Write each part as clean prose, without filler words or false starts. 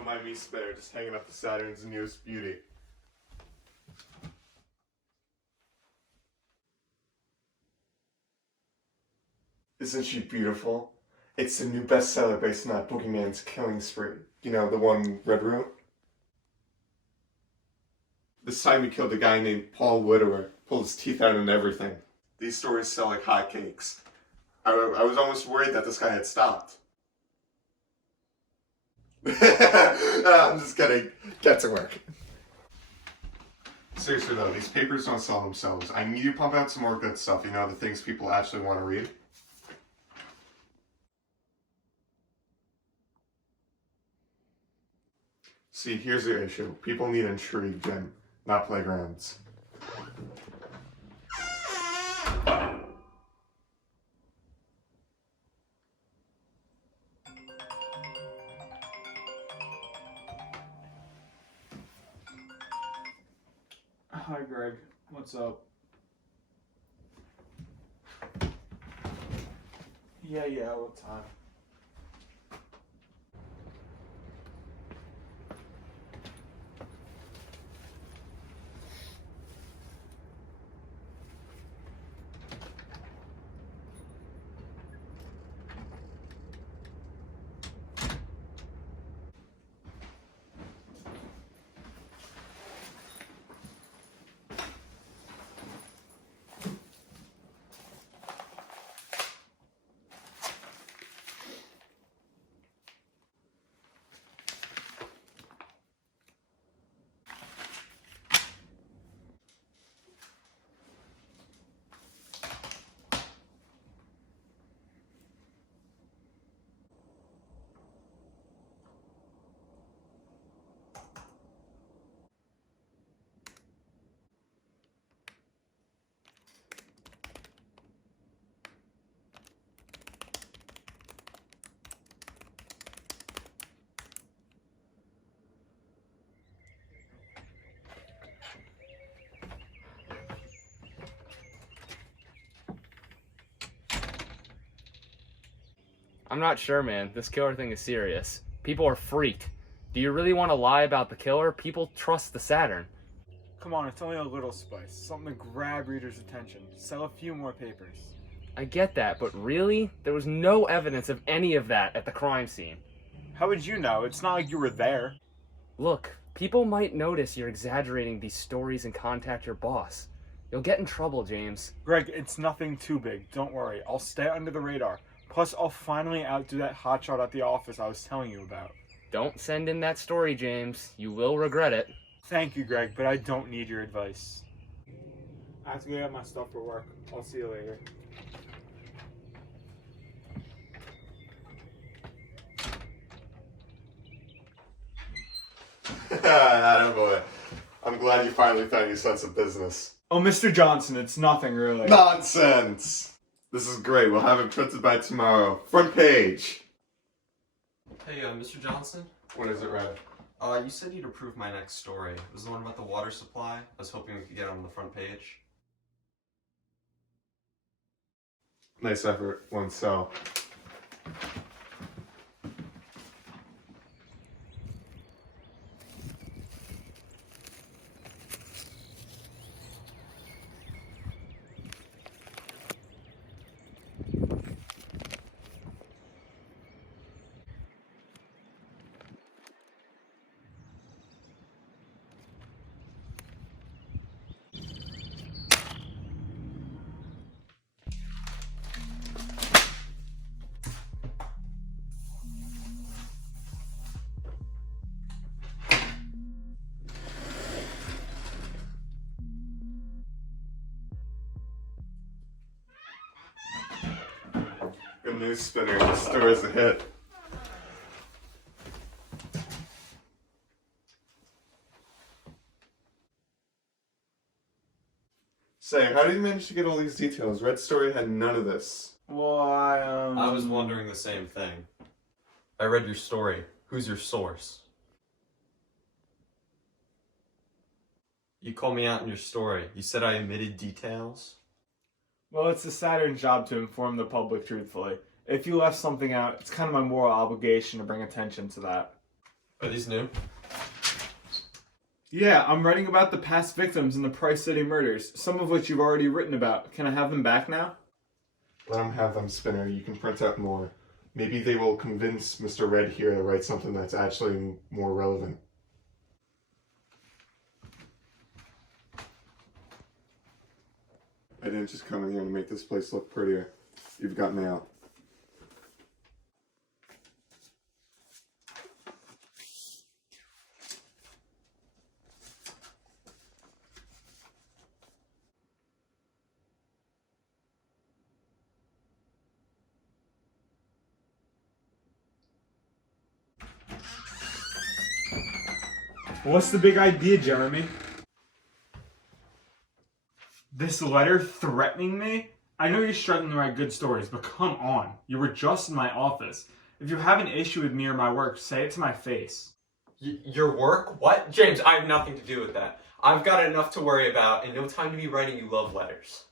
Don't mind me, Spinner, just hanging up the Saturn's newest beauty. Isn't she beautiful? It's the new bestseller based on that Boogeyman's Killing Spree. You know, the one Red Room? This time he killed a guy named Paul Widower. Pulled his teeth out and everything. These stories sell like hotcakes. I was almost worried that this guy had stopped. I'm just kidding. Get to work. Seriously though, these papers don't sell themselves. I need you to pump out some more good stuff, you know, the things people actually want to read. See, here's the issue. People need intrigue, Jim, not playgrounds. Hi, Greg. What's up? Yeah, what time? I'm not sure, man. This killer thing is serious. People are freaked. Do you really want to lie about the killer? People trust the Saturn. Come on, it's only a little spice. Something to grab readers' attention. Sell a few more papers. I get that, but really? There was no evidence of any of that at the crime scene. How would you know? It's not like you were there. Look, people might notice you're exaggerating these stories and contact your boss. You'll get in trouble, James. Greg, it's nothing too big. Don't worry. I'll stay under the radar. Plus, I'll finally outdo that hotshot at the office I was telling you about. Don't send in that story, James. You will regret it. Thank you, Greg, but I don't need your advice. I have to go get my stuff for work. I'll see you later. Attaboy. I'm glad you finally found your sense of business. Oh, Mr. Johnson, it's nothing really. Nonsense! This is great. We'll have it printed by tomorrow. Front page. Hey, Mr. Johnson? What is it, Red? You said you'd approve my next story. It was the one about the water supply. I was hoping we could get it on the front page. Nice effort, one cell. Good news, Spinner. The story's a hit. Say, how did you manage to get all these details? Red Story had none of this. Well, I was wondering the same thing. I read your story. Who's your source? You called me out in your story. You said I omitted details? Well, it's the Saturn's job to inform the public truthfully. If you left something out, it's kind of my moral obligation to bring attention to that. Are these new? Yeah, I'm writing about the past victims in the Price City murders, some of which you've already written about. Can I have them back now? Let them have them, Spinner. You can print out more. Maybe they will convince Mr. Red here to write something that's actually more relevant. I didn't just come in here to make this place look prettier. You've got mail. What's the big idea, Jeremy? This letter threatening me? I know you're struggling to write good stories, but come on. You were just in my office. If you have an issue with me or my work, say it to my face. Your work? What? James, I have nothing to do with that. I've got enough to worry about and no time to be writing you love letters.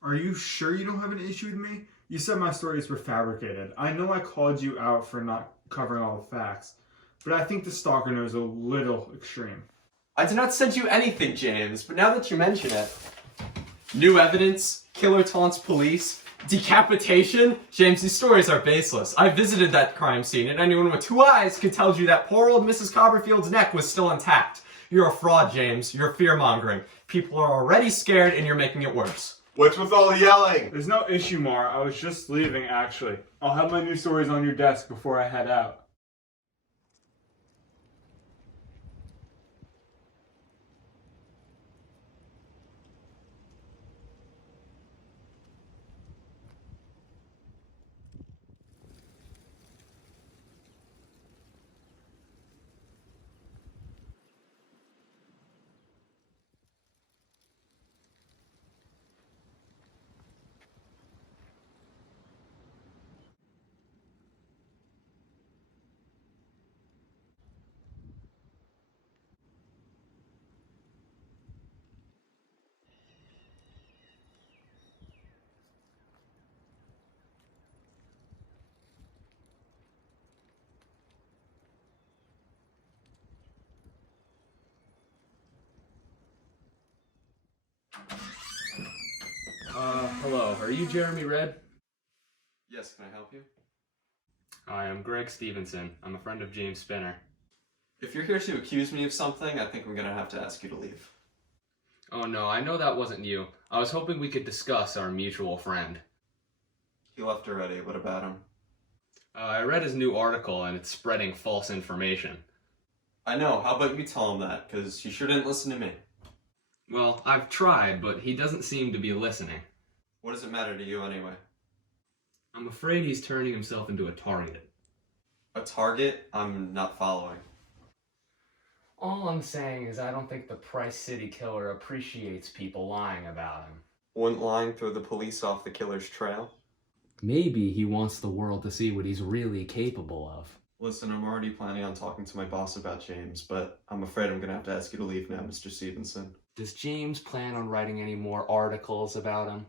Are you sure you don't have an issue with me? You said my stories were fabricated. I know I called you out for not covering all the facts, but I think the stalker knows a little extreme. I did not send you anything, James, but now that you mention it. New evidence, killer taunts police, decapitation? James, these stories are baseless. I visited that crime scene, and anyone with 2 eyes could tell you that poor old Mrs. Copperfield's neck was still intact. You're a fraud, James. You're fear-mongering. People are already scared, and you're making it worse. What's with all the yelling? There's no issue, Mar. I was just leaving, actually. I'll have my new stories on your desk before I head out. Hello. Are you Jeremy Red? Yes, can I help you? Hi, I'm Greg Stevenson. I'm a friend of James Spinner. If you're here to accuse me of something, I think I'm gonna have to ask you to leave. Oh no, I know that wasn't you. I was hoping we could discuss our mutual friend. He left already. What about him? I read his new article and it's spreading false information. I know. How about you tell him that? Because he sure didn't listen to me. Well, I've tried, but he doesn't seem to be listening. What does it matter to you anyway? I'm afraid he's turning himself into a target. A target? I'm not following. All I'm saying is I don't think the Price City killer appreciates people lying about him. Wouldn't lying throw the police off the killer's trail? Maybe he wants the world to see what he's really capable of. Listen, I'm already planning on talking to my boss about James, but I'm afraid I'm gonna have to ask you to leave now, Mr. Stevenson. Does James plan on writing any more articles about him?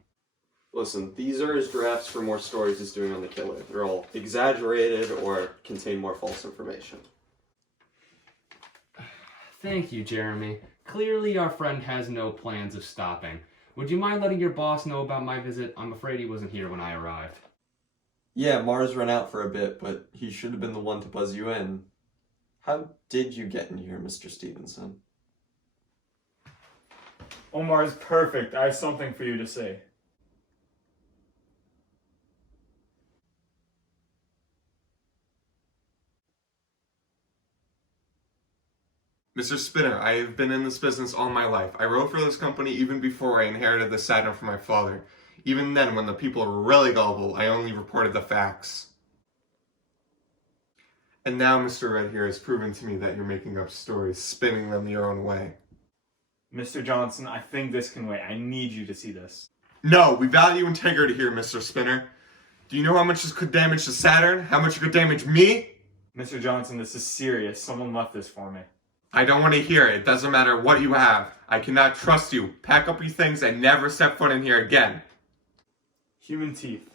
Listen, these are his drafts for more stories he's doing on the killer. They're all exaggerated or contain more false information. Thank you, Jeremy. Clearly our friend has no plans of stopping. Would you mind letting your boss know about my visit? I'm afraid he wasn't here when I arrived. Yeah, Mars ran out for a bit, but he should have been the one to buzz you in. How did you get in here, Mr. Stevenson? Omar is perfect. I have something for you to say. Mr. Spinner, I have been in this business all my life. I wrote for this company even before I inherited the Saturn from my father. Even then, when the people were really gullible, I only reported the facts. And now Mr. Red here has proven to me that you're making up stories, spinning them your own way. Mr. Johnson, I think this can wait. I need you to see this. No, we value integrity here, Mr. Spinner. Do you know how much this could damage the Saturn? How much it could damage me? Mr. Johnson, this is serious. Someone left this for me. I don't want to hear it. It doesn't matter what you have. I cannot trust you. Pack up your things and never step foot in here again. Human teeth.